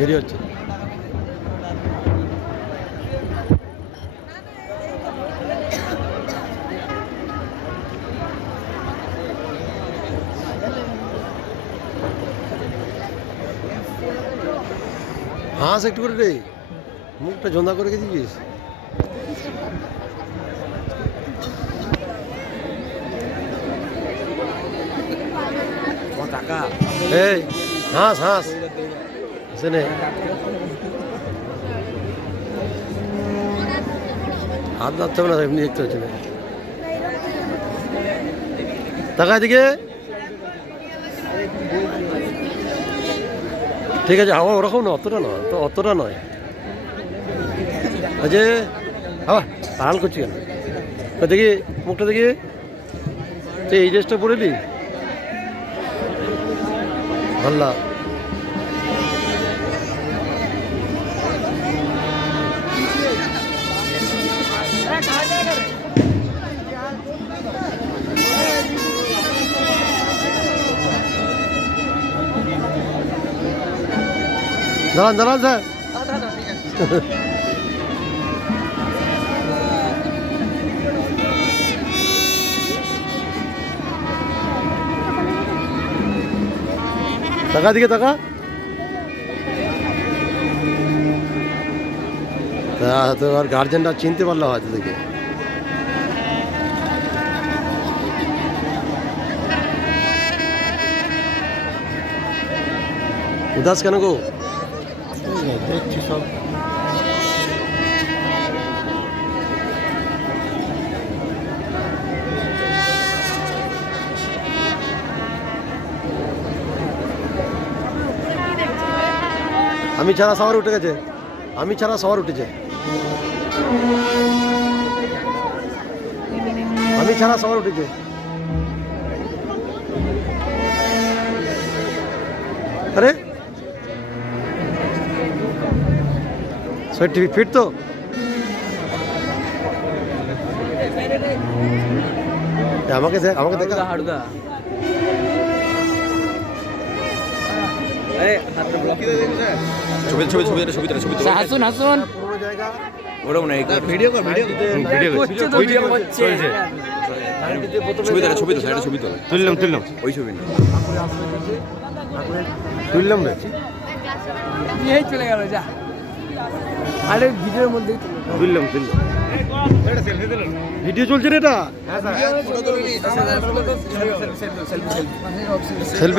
দেরি হচ্ছে। হাঁস একটু করে রে মুখটা জন্দা করে গেছিস টাকা এই হাঁস হাঁস। শুনে হাত না, এমনি দেখতে না। ঠিক আছে আমার ওরকম না অতটা নয়, তো অতটা নয়। আজে হ্যাঁ আড়াল করছি কেন? দেখি, মুখটা দেখি। এই ড্রেসটা পরেলি ভাল্লা দাঁড়ান দাঁড়ান স্যার টাকা দিকে টাকা তা তো আর গার্জেনরা চিনতে পারল হয়তো দেখে উদাস কেন গো? সব আমি ছাড়া সবার উঠে গেছে। আমি ছাড়া সবার উঠেছে। আমি ছাড়া সবার উঠেছে। আরে সার্টিফিক ফিট তো আমাকে দেখ আমাকে দেখা। হাড়ুদা ছবি ছবি ছবি ছবি ছবি হাসুন হাসুন। ওরকম না ভিডিও কর ভিডিও ভিডিও ভিডিও করছে ছবি তোলা ছবি তো ছবি তোলা। তুললাম তুললাম। ওই ছবি না তুললাম রে। চলে গেল যা। আরে ভিডিওর মধ্যে তুললাম তুললাম। ভিডিও চলছে রে এটা? সেলফি